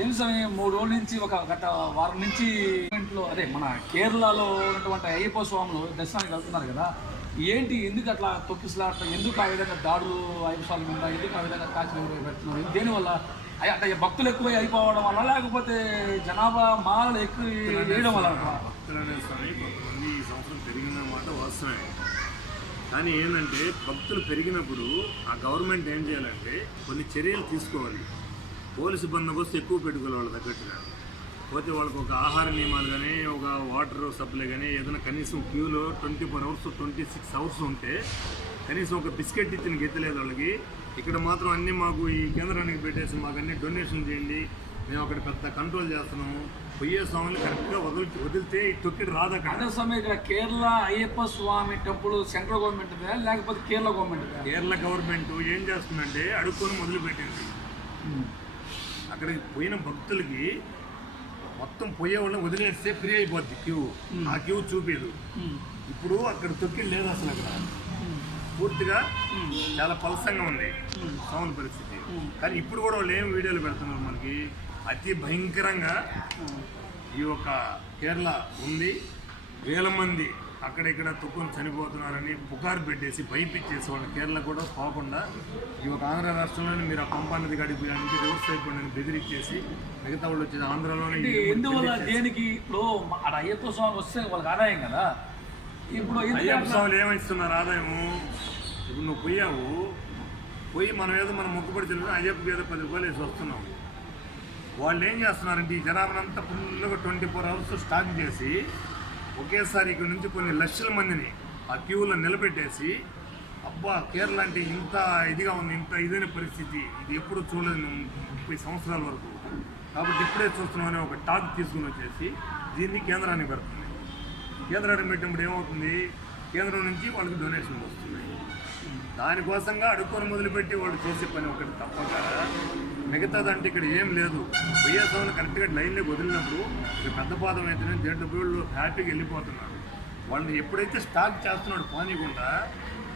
ఏం సమయం? మూడు రోజుల నుంచి ఒక గత వారం నుంచి అదే మన కేరళలో ఉన్నటువంటి అయ్యప్ప స్వాములు దర్శనానికి వెళ్తున్నారు కదా ఏంటి ఎందుకు అట్లా తొక్కిసలాట ఎందుకు ఆ విధంగా దాడులు అయ్యప్ప స్వామి మీద ఎందుకు ఆ విధంగా కాల్చి పెడుతున్నారు? దేనివల్ల? అయ్య- అంటే భక్తులు ఎక్కువ అయిపోవడం వల్ల లేకపోతే జనాభా మాలలు ఎక్కువ వేయడం వల్ల భక్తులు ఈ సంవత్సరం పెరిగిన వస్తున్నాయి కానీ ఏంటంటే భక్తులు పెరిగినప్పుడు ఆ గవర్నమెంట్ ఏం చేయాలంటే కొన్ని చర్యలు తీసుకోవాలి. పోలీసు బందోబస్తు ఎక్కువ పెట్టుకోవాలి వాళ్ళ తగ్గట్టుగా పోతే వాళ్ళకి ఒక ఆహార నియమాలు కానీ ఒక వాటర్ సప్లై కానీ ఏదైనా కనీసం క్యూలో twenty four hours twenty six hours ఉంటే కనీసం ఒక బిస్కెట్ ఇచ్చిన గెత్తలేదు వాళ్ళకి. ఇక్కడ మాత్రం అన్నీ మాకు ఈ కేంద్రానికి పెట్టేసి మాకు అన్ని డొనేషన్ చేయండి. మేము అక్కడ పెద్ద కంట్రోల్ చేస్తున్నాము. పొయ్యే స్వామిని కరెక్ట్గా వదిలి వదిలితే ఈ తొక్కిడి రాదు అక్కడ. స్వామి ఇక్కడ Kerala Ayyappa Swami temple central government లేకపోతే కేరళ గవర్నమెంట్ కేరళ గవర్నమెంట్ ఏం చేస్తుందంటే అడుక్కొని మొదలుపెట్టింది. అక్కడికి పోయిన భక్తులకి మొత్తం పోయే వాళ్ళని వదిలేస్తే ఫ్రీ అయిపోద్ది క్యూ ఆ క్యూ చూపేదు. ఇప్పుడు అక్కడ తొక్కి లేదు అసలు అక్కడ. పూర్తిగా చాలా పలసంగా ఉంది సౌండ్ పరిస్థితి. కానీ ఇప్పుడు కూడా వాళ్ళు ఏం వీడియోలు పెడుతున్నారు మనకి? అతి భయంకరంగా ఈ యొక్క కేరళ ఉంది. వేల మంది అక్కడ ఇక్కడ తొక్కుని చనిపోతున్నారని పుకారు పెట్టేసి భయపించేసి వాళ్ళు కేరళ కూడా పోకుండా ఈ ఆంధ్ర రాష్ట్రంలోనే మీరు ఆ పంపానది గడిపి రివర్స్ అయిపోయిందని బెదిరించేసి మిగతా వాళ్ళు వచ్చేది ఆంధ్రలోనే ఎందువల్ల దేనికి ఇప్పుడు అయ్యప్ప స్వామి వస్తే వాళ్ళకి ఆదాయం కదా? ఇప్పుడు అయ్యప్ప? స్వాములు ఏమిస్తున్నారు ఆదాయము? ఇప్పుడు నువ్వు పోయావు పోయి మనం ఏదో మనం మొక్కుబడి చెల్లి అయ్యప్ప ఏదో పది రూపాయలు వేసి వస్తున్నాం. వాళ్ళు ఏం చేస్తున్నారంటే ఈ జనాభానంతా ఫుల్గా ట్వంటీ ఫోర్ అవర్స్ స్టాక్ చేసి ఒకేసారి ఇక్కడ నుంచి కొన్ని లక్షల మందిని ఆ క్యూలో నిలబెట్టేసి అబ్బా కేరళ అంటే ఇంత ఇదిగా ఉంది ఇంత ఇదైన పరిస్థితి ఇది ఎప్పుడు చూడలేదు ముప్పై సంవత్సరాల వరకు. కాబట్టి ఇప్పుడే చూస్తున్నాం అనే ఒక టాక్ తీసుకుని వచ్చేసి దీన్ని కేంద్రానికి పెడుతుంది. కేంద్రానికి పెట్టినప్పుడు ఏమవుతుంది? కేంద్రం నుంచి వాళ్ళకి డొనేషన్లు వస్తున్నాయి. దానికోసంగా అడుక్కొని మొదలుపెట్టి వాళ్ళు చేసే పని ఒకటి తప్పక మిగతాదంటే ఇక్కడ ఏం లేదు. వైఎస్ఆర్ని కరెక్ట్గా లైన్లోకి వదిలినప్పుడు పెద్ద పాదం అయితే దేంట్లో వాళ్ళు హ్యాపీగా వెళ్ళిపోతున్నారు. వాళ్ళని ఎప్పుడైతే స్టాక్ చేస్తున్నాడు పోనీయకుండా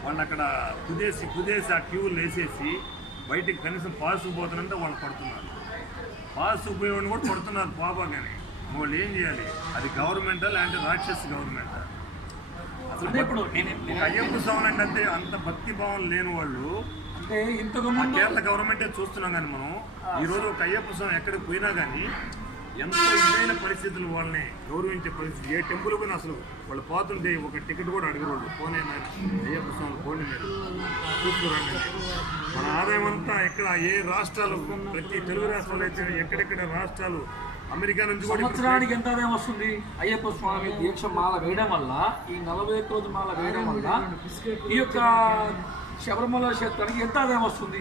వాళ్ళు అక్కడ కుదేసి కుదేసి ఆ క్యూలు వేసేసి బయటికి కనీసం పాస్ పోతానంటే వాళ్ళు పడుతున్నారు. పాస్ ఉపయోగం కూడా పడుతున్నారు పాపా కానీ వాళ్ళు ఏం చేయాలి? అది గవర్నమెంటా లేదంటే రాక్షస్ గవర్నమెంటా? అసలు ఇప్పుడు అయ్యప్ప స్వామి అంటే అంతే అంత భక్తి భావం లేని వాళ్ళు అంటే ఇంతకు ముందు కేరళ గవర్నమెంటే చూస్తున్నాం కానీ మనం ఈ రోజు ఒక అయ్యప్ప స్వామి ఎక్కడికి పోయినా కానీ ఎంతో ఇదైన పరిస్థితులు వాళ్ళని గౌరవించే పరిస్థితి ఏ టెంపుల్ కూడా అసలు వాళ్ళు పోతుంటే ఒక టికెట్ కూడా అడగరు పోనే అయ్యప్ప స్వామి పోనీ మీరు. చూసుకోరండి. మన ఆదాయం అంతా ఎక్కడ ఏ రాష్ట్రాలు ప్రతి తెలుగు రాష్ట్రాలు అయితే ఎక్కడెక్కడ రాష్ట్రాలు అమెరికా నుంచి సంవత్సరానికి ఎంత ఆదాయం వస్తుంది? అయ్యప్ప స్వామి దీక్ష మాల వేయడం వల్ల ఈ నలభై ఒక్క రోజు మాల వేయడం వల్ల ఈ యొక్క శబరిమల క్షేత్రానికి ఎంత ఆదాయం వస్తుంది?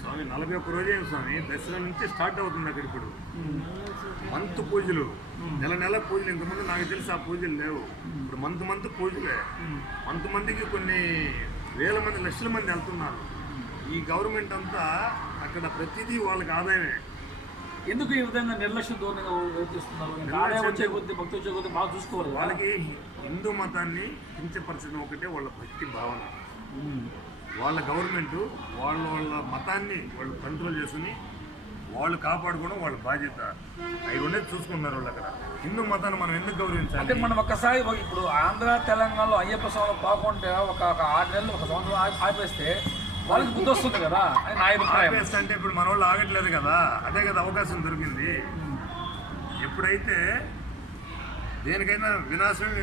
స్వామి నలభై ఒక్క రోజే స్వామి? దసరా నుంచి స్టార్ట్ అవుతుంది అక్కడ ఇప్పుడు. మంత్ పూజలు. నెల నెల పూజలు. ఇంతకుముందు నాకు తెలిసి ఆ పూజలు లేవు. ఇప్పుడు మంత్ మంత్ పూజలే. మంత్ మందికి కొన్ని వేల మంది లక్షల మంది వెళ్తున్నారు. ఈ గవర్నమెంట్ అంతా అక్కడ ప్రతిదీ వాళ్ళకి ఆదాయమే. ఎందుకు ఈ విధంగా నిర్లక్ష్య ధోరణిగా వ్యవహరిస్తున్నారు? ఇంకా ఆదాయం వచ్చే కొద్ది భక్తి వచ్చే కొద్ది బాగా చూసుకోవాలి. వాళ్ళకి హిందూ మతాన్ని కించపరచడం ఒకటే వాళ్ళ భక్తి భావన. వాళ్ళ గవర్నమెంట్ వాళ్ళ వాళ్ళ మతాన్ని వాళ్ళు కంట్రోల్ చేసుకుని వాళ్ళు కాపాడుకోవడం వాళ్ళ బాధ్యత. అవి ఉండేది చూసుకున్నారు వాళ్ళు అక్కడ. హిందూ మతాన్ని మనం ఎందుకు అంటే గౌరవించాలి మనం ఒక్కసారి ఒక- ఇప్పుడు ఆంధ్ర తెలంగాణలో అయ్యప్ప స్వామి పాకుంటే ఒక ఒక ఆరు నెలలు ఒక సంవత్సరం ఆపేస్తే వాళ్ళకి బుద్ధి వస్తుంది కదా అని నా అభిప్రాయం. ఆపేస్తే అంటే ఇప్పుడు మన వాళ్ళు ఆగట్లేదు కదా. అదే కదా అవకాశం దొరికింది. ఎప్పుడైతే దేనికైనా వినాశమే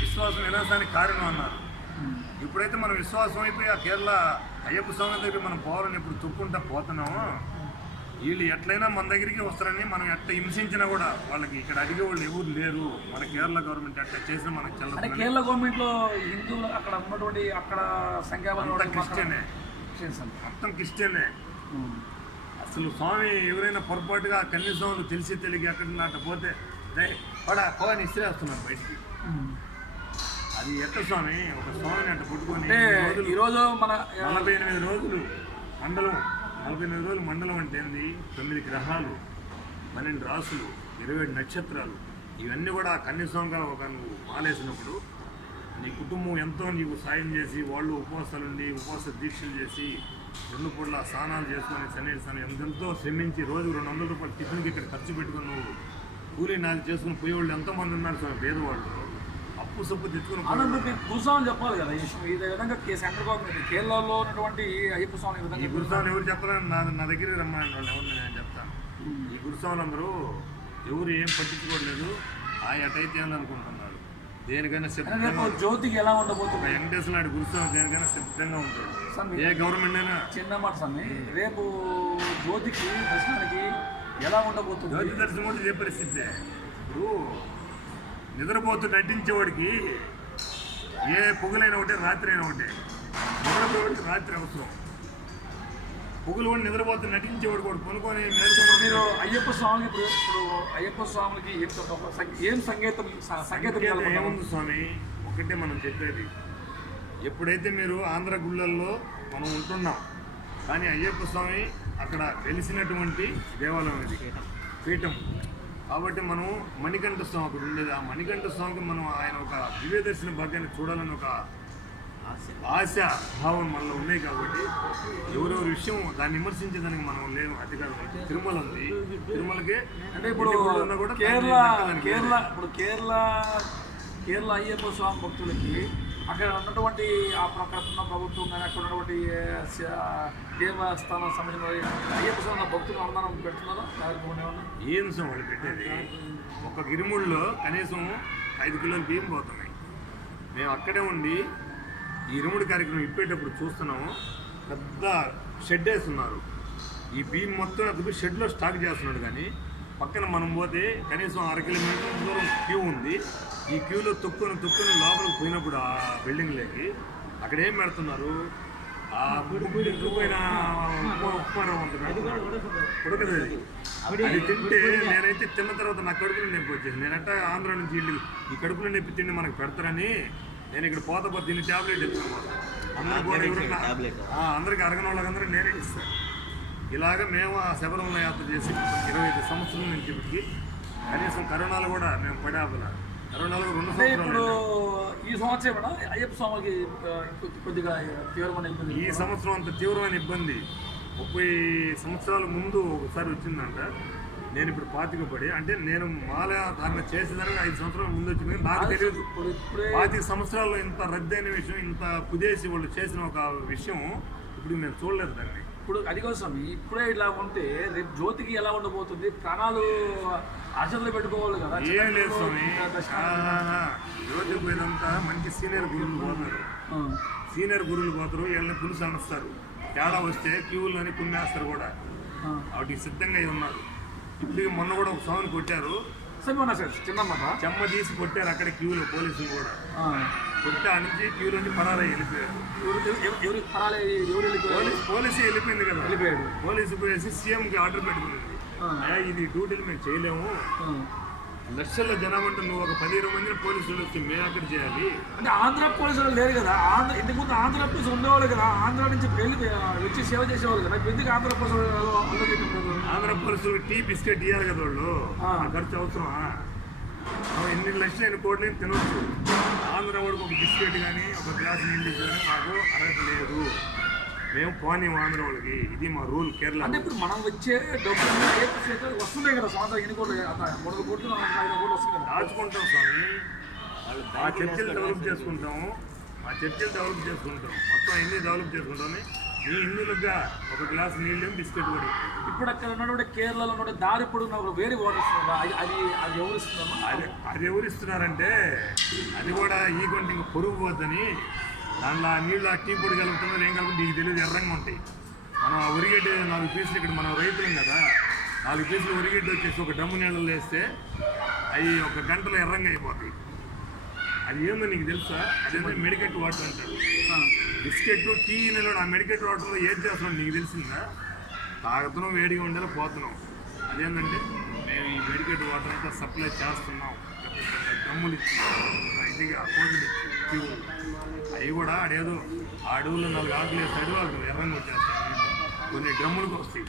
విశ్వాసం వినాశానికి కారణం అన్నారు. ఇప్పుడైతే మనం విశ్వాసం అయిపోయి ఆ కేరళ అయ్యప్ప స్వామి దగ్గర మనం పోవాలని ఇప్పుడు తొక్కుంటా పోతున్నామో. వీళ్ళు ఎట్లయినా మన దగ్గరికి వస్తారని మనం ఎట్లా హింసించినా కూడా వాళ్ళకి ఇక్కడ అడిగే వాళ్ళు ఎవరు లేరు. మన కేరళ గవర్నమెంట్ అట్లా చేసినా మనకు చెల్లదు కేరళ గవర్నమెంట్లో హిందువులు అక్కడ ఉన్నటువంటి అక్కడ సంఖ్యాబలం అంతా క్రిస్టియనే. మొత్తం క్రిస్టియనే. అసలు స్వామి ఎవరైనా పొరపాటుగా కన్య స్వాములు తెలిసి తెలియక ఎక్కడ నాట పోతే రే పడా పోని ఇసిరేస్తున్నారు బయటికి. అది ఎట్ట స్వామి? ఒక స్వామిని అట్ట పుట్టుకొని అంటే రోజులు? ఈరోజు మన నలభై ఎనిమిది రోజులు మండలం నలభై ఎనిమిది రోజులు మండలం అంటే ఏంది? తొమ్మిది గ్రహాలు పన్నెండు రాసులు ఇరవై నక్షత్రాలు. ఇవన్నీ కూడా కన్యస్వామిగా ఒక నువ్వు మాలేసినప్పుడు నీ కుటుంబం ఎంతో నీకు సాయం చేసి వాళ్ళు ఉపవాసాలు ఉండి ఉపవాస దీక్షలు చేసి రెండు పూట్ల స్నానాలు చేసుకొని సన్నీటి స్నానం ఎంతెంతో శ్రమించి రోజు రెండు వందల రూపాయలు టిఫిన్కి ఇక్కడ ఖర్చు పెట్టుకుని నువ్వు కూలీ నాలు చేసుకుని పోయేవాళ్ళు ఎంతోమంది ఉన్నారు స్వామి పేదవాళ్ళు. అప్పు సొప్పు తెచ్చుకుని గురుస్వామి చెప్పాలి కదా. ఈ విధంగా కే- సెంట్రల్ గవర్నమెంట్ కేరళలో ఉన్నటువంటి అయ్యప్ప స్వామి విధంగా గురుస్వామి ఎవరు చెప్పాలని నా నా దగ్గరికి రమ్మని ఎవరిని నేను చెప్తాను ఈ గురుస్వాములందరూ ఎవరు ఏం పట్టించుకోవట్లేదు ఆ ఎటైతే అని అనుకుంటున్నారు. దేనికైనా సిద్ధంగా రేపు జ్యోతికి ఎలా ఉండబోతుంది? వెంకటేశ్వర నాయుడు గురుస్వామి దేనికైనా సిద్ధంగా ఉంటాడు. ఏ గవర్నమెంట్ అయినా చిన్న మాట స్వామి రేపు జ్యోతికి దర్శనానికి ఎలా ఉండబోతుంది? జ్యోతి దర్శనం కూడా ఇదే పరిస్థితి. ఇప్పుడు నిద్రపోతూ నటించేవాడికి ఏ పొగులైనా ఒకటే రాత్రి అయినా ఒకటే నిద్రపోయేవాడికి రాత్రి అవసరం. పొగులు కూడా నిద్రపోతూ నటించేవాడు కూడా కొనుక్కొని మేలుకొని మీరు అయ్యప్ప స్వామికి ఇప్పుడు ఇప్పుడు అయ్యప్ప స్వామికి ఏం సంగీతం సంగీతం? ఏముంది స్వామి? ఒకటే మనం చెప్పేది. ఎప్పుడైతే మీరు ఆంధ్ర గుళ్ళల్లో మనం ఉంటున్నాం కానీ అయ్యప్ప స్వామి అక్కడ వెలిసినటువంటి దేవాలయం ఇది. పీఠం. కాబట్టి మనం మణికంఠ స్వామి అక్కడ ఉండేది. ఆ మణికంఠ స్వామికి మనం ఆయన ఒక దివ్య దర్శన భాగ్యాన్ని చూడాలని ఒక ఆశ. భావం మనలో ఉన్నాయి కాబట్టి ఎవరెవరి విషయం దాన్ని విమర్శించేదానికి మనం లేము. అధికారం తిరుమల ఉంది. తిరుమలకే అంటే ఇప్పుడు కేరళ కేరళ ఇప్పుడు కేరళ కేరళ అయ్యప్ప స్వామి భక్తులకి అక్కడ ఉన్నటువంటి ఆ అక్కడ ఉన్న ప్రభుత్వం కానీ అక్కడ ఉన్నటువంటి దేవస్థానం సంబంధించిన అయ్యప్ప స్వామి భక్తులు అన్నదానం పెడుతున్నారా? ఏం వాళ్ళు పెట్టేది? ఒక గిరిముడిలో కనీసం ఐదు కిలోలు బియ్యం పోతున్నాయి. మేము అక్కడే ఉండి ఈ ఇరుముడి కార్యక్రమం ఇప్పేటప్పుడు చూస్తున్నాము. పెద్ద షెడ్ వేస్తున్నారు. ఈ బియ్యం మొత్తం షెడ్లో స్టాక్ చేస్తున్నాడు కానీ పక్కన మనం పోతే కనీసం అర కిలోమీటర్ దూరం క్యూ ఉంది. ఈ క్యూలో తొక్కుని తొక్కుని లోపలికి పోయినప్పుడు ఆ బిల్డింగ్లోకి అక్కడ ఏం పెడుతున్నారు? ఆ పోయిన ఉప్మారం ఉంటుంది ఉడకదు అది తింటే నేనైతే తిన్న తర్వాత నా కడుపులో నొప్పి వచ్చేసి నేనంట ఆంధ్ర నుంచి ఇల్లు ఈ కడుపులో నొప్పి తిండి మనకు పెడతారని నేను ఇక్కడ పోత పోతే తిని టాబ్లెట్ ఎత్తుకున్నాను అందరూ కూడా ఎవరన్నా అందరికి అరగని వాళ్ళకందరూ నేనే ఇస్తాను. ఇలాగ మేము ఆ శబరిమల యాత్ర చేసి ఇరవై ఐదు సంవత్సరాల నుంచి ఇప్పటికి కనీసం కరోనాలో కూడా మేము పడాపల కరోనాలో రెండు సంవత్సరాలు ఈ సంవత్సరం కూడా అయ్యప్ప స్వామికి కొద్దిగా తీవ్రమైన ఇబ్బంది ఈ సంవత్సరం అంత తీవ్రమైన ఇబ్బంది. ముప్పై సంవత్సరాల ముందు ఒకసారి వచ్చిందంట. నేను ఇప్పుడు పాతిక పడి అంటే నేను మాల ధారణ చేసేదానికి ఐదు సంవత్సరాల ముందు వచ్చింది. కానీ నాకు తెలియదు. పాతిక సంవత్సరాల్లో ఇంత రద్దయిన విషయం ఇంత కుదేసి వాళ్ళు చేసిన ఒక విషయం ఇప్పుడు నేను చూడలేదు దాన్ని. ఇప్పుడు అది కాదు స్వామి ఇప్పుడే ఇలా ఉంటే రేపు జ్యోతికి ఎలా ఉండబోతుంది? ప్రాణాలు ఆచరణలో పెట్టుకోవాలి కదా. ఏం లేదు స్వామి. జ్యోతి పోయినంతా మంచి సీనియర్ గురువులు పోతారు. సీనియర్ గురువులు పోతారు వీళ్ళని పులుసు అనిస్తారు. తేడా వస్తే క్యూలు అని కుమ్మేస్తారు కూడా. వాటికి సిద్ధంగా ఉన్నారు. ఇప్పుడు మొన్న కూడా ఒక స్వామిని కొట్టారు. సరే చిన్నమాట చెమ్మ తీసి కొట్టారు అక్కడ క్యూలో పోలీసులు కూడా. కొట్టి ఆ నుంచి క్యూలో నుంచి పరారై వెళ్ళిపోయారు ఎవరు ఎవరు- ఎవరు వెళ్ళిపోయారు? పోలీస్ వెళ్ళిపోయింది కదా. వెళ్ళిపోయాడు. పోలీసు పోయేసి సీఎంకి ఆర్డర్. అయ్యా ఇది డ్యూటీలు మేము చేయలేము. లక్షల జనాభా అంటే నువ్వు ఒక పది ఇరవై మందిని పోలీసులు వచ్చి మేము అక్కడ చేయాలి. అంటే ఆంధ్ర పోలీసులు లేరు కదా. ఆంధ్ర ఇంతకు ముందు ఆంధ్ర పోలీసులు ఉండేవాళ్ళు కదా. ఆంధ్ర నుంచి వెళ్ళి వచ్చి సేవ చేసేవాళ్ళు కదా. ఎందుకు ఆంధ్ర పోలీసులు ఆంధ్ర పోలీసులు టీ బిస్కెట్ ఇవ్వాలి కదా వాళ్ళు. ఖర్చు అవసరమా? మనం ఎన్ని లక్షలు ఎన్ని కోట్లు తినొచ్చు ఆంధ్ర వాడికి ఒక బిస్కెట్ కానీ ఒక గ్లాస్ నీళ్ళు కానీ మాకు అర్హత లేదు. మేము పోనీ ఆంధ్ర వాళ్ళకి. ఇది మా రూల్ కేరళ. అంటే ఇప్పుడు మనం వచ్చే డబ్బులు వస్తున్నాయి కదా సంవత్సరం ఎన్ని కోట్లు? మూడు కోట్లు నాలుగు కోట్లు వస్తుంది కదా. దాచుకుంటాం స్వామి. ఆ చర్చలు డెవలప్ చేసుకుంటాము ఆ చర్చలు డెవలప్ చేసుకుంటాం. మొత్తం ఎన్ని డెవలప్ చేసుకుంటామని మీ హిందువులుగా ఒక గ్లాస్ నీళ్ళు బిస్కెట్ కూడా. ఇప్పుడు అక్కడ ఉన్నటువంటి కేరళలో ఉన్నటువంటి దారి పొడుగున ఒక వేరే వాటర్ ఇస్తుంది అది అది అది ఎవరు ఇస్తున్నామా అది అది ఎవరు ఇస్తున్నారంటే అది కూడా ఈ కొంటే ఇంకా పొరుగు పోద్దని. దాంట్లో ఆ నీళ్ళు ఆ టీ పొడి కలుపుతున్నారు ఏం కలుపుతుంది? నీకు తెలియదు ఎర్రంగా ఉంటాయి. మనం ఆ ఉరిగడ్డ నాలుగు పీసులు ఇక్కడ మనం రైతులం కదా నాలుగు పీసులు ఉరిగడ్డ వచ్చేసి ఒక డమ్ము నీళ్ళలో వేస్తే అవి ఒక గంటలో ఎర్రంగా అయిపోతాయి. అది ఏందో నీకు తెలుసా? అదేంటో మెడికెట్ వాటర్ అంటారు. బిస్కెట్ టీ నెలలో ఆ మెడికెట్ వాటర్లో ఏం చేస్తున్నాం నీకు తెలిసిందా? తాగుతున్నాం వేడిగా ఉండేలా పోతున్నాం. అదేంటంటే మేము ఈ మెడికెట్ వాటర్ అంతా సప్లై చేస్తున్నాం. డ్రమ్ములు ఇచ్చి ఇదిగా కోతులు ఇచ్చి అవి కూడా ఆడేదో ఆ అడవుల్లో నాలుగు ఆకులు వేస్తాడు వాళ్ళు ఎర్రంగా వచ్చేస్తాయి. కొన్ని డ్రమ్ములకు వస్తాయి.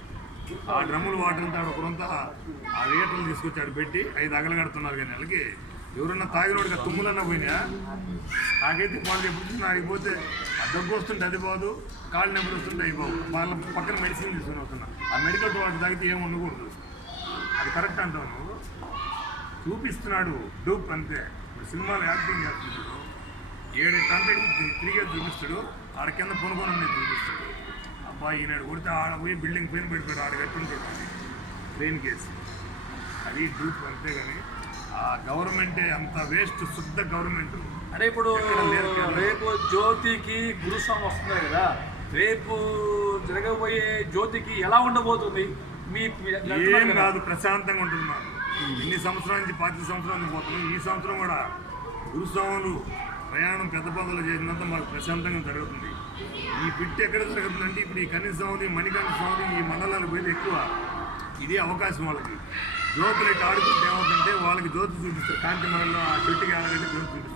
ఆ డ్రమ్ములు వాటర్ అంతా ఒకరంతా ఆ లీటర్లు తీసుకొచ్చి ఆడ పెట్టి ఐదు అగలగడుతున్నారు కానీ నెలకి. ఎవరన్నా తాగినోడిగా తుమ్ములన్నా పోయినా నాకైతే పాలు ఎప్పుడు చూసినా పోతే ఆ దగ్గు వస్తుంటే అది బాదు కాళ్ళు నెంబర్ వస్తుంటే అవి వాళ్ళ పక్కన మెడిసిన్ తీసుకుని వస్తున్నా. ఆ మెడికల్ వాటి తాగితే ఏమి ఉండకూడదు. అది కరెక్ట్ అంటావు నువ్వు. చూపిస్తున్నాడు డూప్ అంతే. ఇప్పుడు సినిమాలో యాక్టింగ్ చేస్తున్నాడు. ఏడు కంటెంట్ తిరిగే చూపిస్తాడు. ఆడ కింద పొనుకొని ఉండేది చూపిస్తాడు. అబ్బా ఈనాడు కొడితే ఆడ పోయి బిల్డింగ్ పైన పెడిపోయాడు. ఆడ కట్టుకుంటాడు ట్రైన్ కేసు. అది డూప్ అంతే కానీ గవర్నమెంటే అంత వేస్ట్ శుద్ధ గవర్నమెంట్. అంటే ఇప్పుడు. రేపు జ్యోతికి గురుస్వామి వస్తుంది కదా రేపు జరగబోయే జ్యోతికి ఎలా ఉండబోతుంది? మీ ఏం కాదు. ప్రశాంతంగా ఉంటుంది మాకు. ఇన్ని సంవత్సరాల నుంచి పాతి సంవత్సరాల నుంచి పోతున్నాం. ఈ సంవత్సరం కూడా గురుస్వాములు ప్రయాణం పెద్ద పదవులు చేసినంత మాకు ప్రశాంతంగా జరుగుతుంది. ఈ బిట్ ఎక్కడ జరుగుతుందంటే ఇప్పుడు ఈ కన్నీస స్వామి మణికంఠ స్వామి ఈ మండలాలకు పోయేది ఎక్కువ. ఇది అవకాశం వాళ్ళకి. జ్యోతులు ఇట్లా ఆడుకుంటే ఏమవుతుందంటే వాళ్ళకి జ్యోతి చూపిస్తారు కాంతి మనల్లో ఆ చెట్టుకి ఆడగంటే జ్యోతి చూపిస్తారు.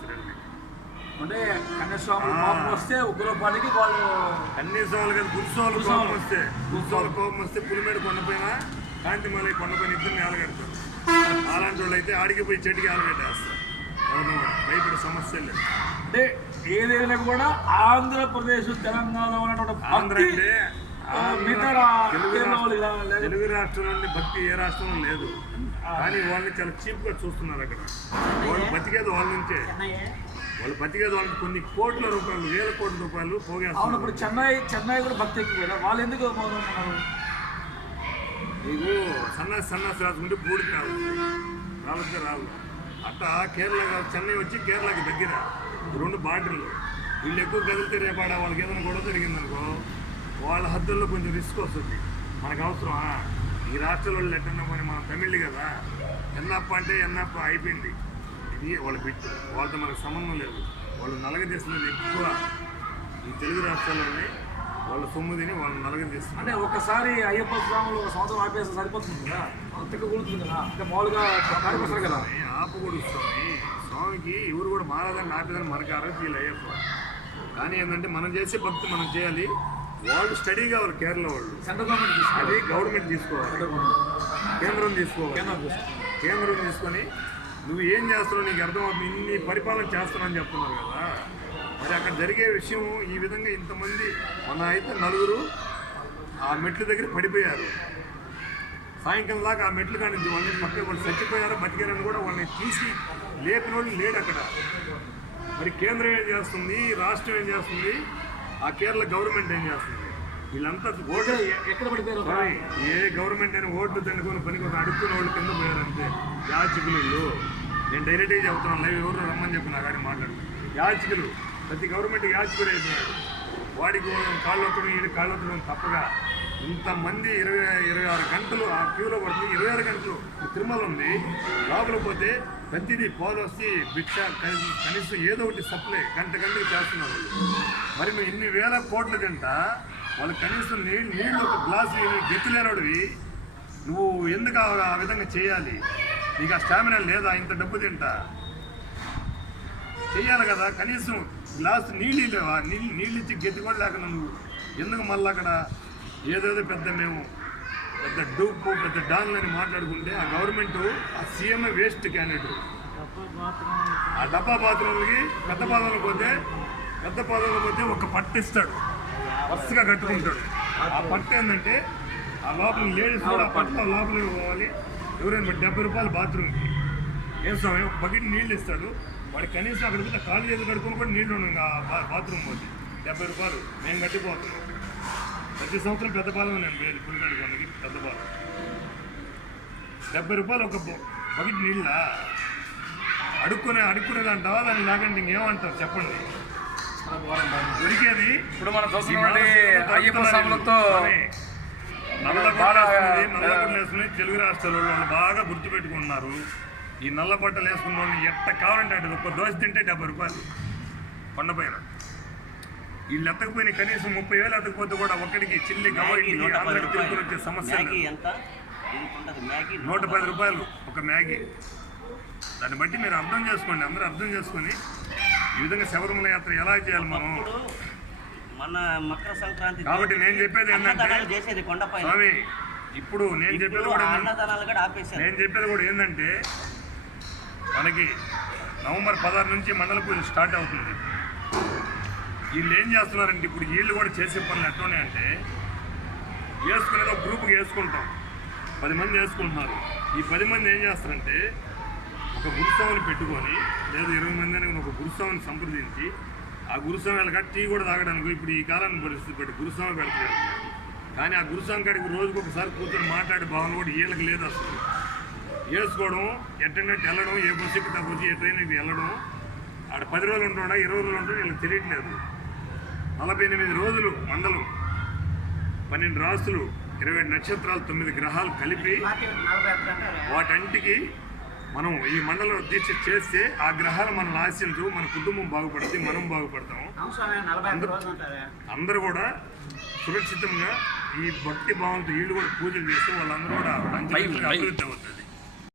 అంటే కన్యాస్వామి. కోపం వస్తే ఉగ్రపాడికి వాళ్ళు కన్నీసవాళ్ళు కదా గురుస్వాములు కోపం. వస్తే గురుస్వాములు కోపం వస్తే పులిమేడ కొండపైన కాంతిమలై కొండపైన ఇద్దరిని ఆలగడతారు అలాంటి వాళ్ళు అయితే ఆడికి పోయి చెట్టుకి ఆలగట్టేస్తారు ఎవరు భయపడే సమస్య లేదు అంటే ఏదైనా కూడా ఆంధ్రప్రదేశ్ తెలంగాణ ఉన్నటువంటి ఆంధ్ర అంటే తెలుగు రాష్ట్రం- ఉండే భక్తి ఏ రాష్ట్రంలో లేదు కానీ వాళ్ళని చాలా చీప్గా చూస్తున్నారు అక్కడ. వాళ్ళు బతికేది వాళ్ళ నుంచే. వాళ్ళు బతికేది వాళ్ళకి కొన్ని కోట్ల రూపాయలు వేల కోట్ల రూపాయలు అవును పోగేస్తున్నారు ఇప్పుడు చెన్నై చెన్నై కూడా భక్తి ఎక్కువ వాళ్ళు ఎందుకు నీకు సన్నాసి సన్నాసి రాసుకుంటే బూడికి రాదు రావద్దే రాదు అట్టా కేరళ చెన్నై వచ్చి కేరళకి దగ్గర. రెండు బార్డర్లు. వీళ్ళు ఎక్కువ కదిలితే రేపాడ వాళ్ళకి ఏదైనా గొడవ జరిగిందనుకో వాళ్ళ హద్దుల్లో కొంచెం రిస్క్ వస్తుంది. మనకు అవసరమా? ఈ రాష్ట్రాల వాళ్ళు ఎట్టన్నా పోనీ మనం తమిళ్ కదా. ఎన్నప్ప అంటే ఎన్నప్ప అయిపోయింది. ఇది వాళ్ళ బిట్. వాళ్ళతో మనకు సంబంధం లేదు. వాళ్ళు నలగదీస్తున్నది ఎక్కువ ఈ తెలుగు రాష్ట్రాల్లోనే వాళ్ళ సొమ్ము తిని వాళ్ళు నలగదీస్తున్నారు అంటే ఒకసారి అయ్యప్ప స్వాములు ఒక సంవత్సరం ఆపేస్తే సరిపోతుంది కదా. అంతకు కూడుతుంది కదా. అంటే మామూలుగా కార్యక్రమాలు కదా. ఆపకూడదు స్వామి. స్వామికి ఎవరు కూడా మారాదని ఆపేదని మనకి అర్హత అయ్యప్ప. కానీ ఏంటంటే మనం చేసే భక్తి మనం చేయాలి. వాళ్ళు స్టడీ కావాలి కేరళ వాళ్ళు. సెంట్రల్ గవర్నమెంట్ అది గవర్నమెంట్ తీసుకోవాలి. కేంద్రం తీసుకోవాలి. కేంద్రం తీసుకొని నువ్వు ఏం చేస్తున్నావు నీకు అర్థమవుతుంది. ఇన్ని పరిపాలన చేస్తున్నావు అని చెప్తున్నారు కదా. మరి అక్కడ జరిగే విషయం ఈ విధంగా ఇంతమంది మన అయితే నలుగురు ఆ మెట్ల దగ్గర పడిపోయారు. సాయంకాలం దాకా ఆ మెట్లు కానీ వాళ్ళని పక్కన వాళ్ళు చచ్చిపోయారు. బతికారని కూడా వాళ్ళని తీసి లేపిన వాళ్ళు లేడు అక్కడ. మరి కేంద్రం ఏం చేస్తుంది? రాష్ట్రం ఏం చేస్తుంది? ఆ కేరళ గవర్నమెంట్ ఏం చేస్తుంది? వీళ్ళంతా ఓటు ఎక్కడ- పడిపోయారు? ఏ గవర్నమెంట్ అయినా ఓట్లు దండుకొని పనికి ఒక అడుక్కున్న వాళ్ళు కింద పోయారు అంతే. యాచకులు. నేను డైరెక్ట్గా చెబుతున్నాను లైవ్ ఎవరు రమ్మని చెప్పి నా కానీ మాట్లాడు. యాచకులు. ప్రతి గవర్నమెంట్ యాచకుడు అయిపోయాడు. వాడికి కాళ్ళు ఒత్తడం ఈడు కాళ్ళు ఒత్తడం తప్పగా ఇంతమంది ఇరవై ఇరవై ఆరు గంటలు ఆ క్యూలో పడుతుంది. ఇరవై ఆరు గంటలు. తిరుమల ఉంది. లోపల పోతే ప్రతిదీ పోదొచ్చి భిక్ష కనీసం కనీసం ఏదో ఒకటి సప్లై గంట గంటకి చేస్తున్నారు మరి నువ్వు ఇన్ని వేల కోట్ల గంట వాళ్ళు కనీసం నీళ్ళు నీళ్ళు ఒక గ్లాసు గెత్తులేనోడివి నువ్వు ఎందుకు ఆ ఆ విధంగా చేయాలి? నీకు ఆ స్టామినా లేదా? ఇంత డబ్బు తింటా. చెయ్యాలి కదా. కనీసం గ్లాసు నీళ్ళు లేవా నీళ్ళు నీళ్ళు ఇచ్చి గెత్తి కూడా లేకుండా నువ్వు ఎందుకు మళ్ళీ అక్కడ? ఏదేదో పెద్ద మేము పెద్ద డూపు పెద్ద డాన్లు అని మాట్లాడుకుంటే ఆ గవర్నమెంట్ ఆ సీఎం వేస్ట్ క్యాండిడేట్. ఆ డబ్బా బాత్రూమ్కి పెద్ద పాదంలో పోతే పెద్ద పాదంలో పోతే ఒక పట్టు ఇస్తాడు. వరుసగా కట్టుకుంటాడు. ఆ పట్టు ఏంటంటే ఆ లోపల లేడీస్ కూడా ఆ పట్టు లోపలికి పోవాలి. ఎవరైనా డెబ్బై రూపాయలు బాత్రూమ్కి ఏం స్వామి ఒక బకెట్ నీళ్ళు ఇస్తాడు. వాడు కనీసం అక్కడ పోతే కాళ్ళు చేతులు కడుక్కొని కూడా నీళ్ళు ఉండవు బా- బాత్రూమ్ పోతే. డెబ్బై రూపాయలు. మేము కట్టిపోతున్నాం. ప్రతి సంవత్సరం పెద్ద పాలెం నేను పోయేది పులిగడ్డ కొండకి పెద్ద పాలెం డెబ్బై రూపాయలు ఒక బకెట్ నీళ్ళ? అడుక్కునే అడుక్కునేది అంటావా దాన్ని లేకంటే ఇంకేమంటారు చెప్పండి. దొరికేది? ఇప్పుడు మనం చూస్తున్నటువంటి అయ్యప్ప నల్లబట్టలు తెలుగు రాష్ట్రాల వాళ్ళు వాళ్ళు బాగా గుర్తుపెట్టుకున్నారు. ఈ నల్ల బట్టలు వేసుకున్న వాళ్ళని ఎట్ట కావాలంటే అటు ఒక్క దోశ తింటే డెబ్బై రూపాయలు. కొండపైన వీళ్ళు ఎత్తకపోయిన కనీసం ముప్పై వేలు ఎత్తకపోతే కూడా ఒక్కడికి చిల్లి గవ మ్యాగీ ఇంటికి నూట పది ఆంధ్రాకి తిరుగుతుని రూపాయలు వచ్చే సమస్య నూట పది రూపాయలు ఒక మ్యాగీ. దాన్ని బట్టి మీరు అర్థం చేసుకోండి. అందరూ అర్థం చేసుకొని ఈ విధంగా శబరిమల యాత్ర ఎలా చేయాలి మనం? మన మకర సంక్రాంతి కాబట్టి నేను చెప్పేది ఏంటంటే స్వామి ఇప్పుడు నేను చెప్పేది కూడా నేను చెప్పేది కూడా ఏంటంటే మనకి నవంబర్ పదహారు నుంచి మండల పూజ స్టార్ట్ అవుతుంది. వీళ్ళు ఏం చేస్తున్నారంటే ఇప్పుడు వీళ్ళు కూడా చేసే పనులు ఎట్లున్నాయి అంటే వేసుకునేదో గ్రూప్కి వేసుకుంటాం. పది మంది వేసుకుంటున్నారు. ఈ పది మంది ఏం చేస్తారంటే ఒక గురుస్వామిని పెట్టుకొని లేదా ఇరవై మంది అని ఒక గురుస్వామిని సంప్రదించి ఆ గురుస్వామి వెళ్ళక టీ కూడా తాగడానికి ఇప్పుడు ఈ కాలాన్ని పరిస్థితి పెట్టి గురుస్వామి పెడతారు కానీ ఆ గురుస్వామి కాడికి రోజుకు ఒకసారి కూర్చొని మాట్లాడే భావన కూడా వీళ్ళకి లేదు అసలు. వేసుకోవడం ఎట్టంటే వెళ్ళడం ఏ బస్సు ఎక్కి తగ్గొచ్చి ఏ ట్రైన్కి వెళ్ళడం ఆడ పది రోజులు ఉంటాడా ఇరవై రోజులు ఉంటుండే వీళ్ళకి తెలియట్లేదు. నలభై ఎనిమిది రోజులు మండలం పన్నెండు రాసులు ఇరవై నక్షత్రాలు తొమ్మిది గ్రహాలు కలిపి వాటంటికి మనం ఈ మండలం దీక్ష చేస్తే ఆ గ్రహాలు మనల్ని ఆశించు మన కుటుంబం బాగుపడుతుంది మనం బాగుపడతాం అందరూ కూడా సురక్షితంగా ఈ భక్తి భావంతో వీళ్ళు కూడా పూజలు చేస్తే వాళ్ళందరూ కూడా అభివృద్ధి అవుతుంది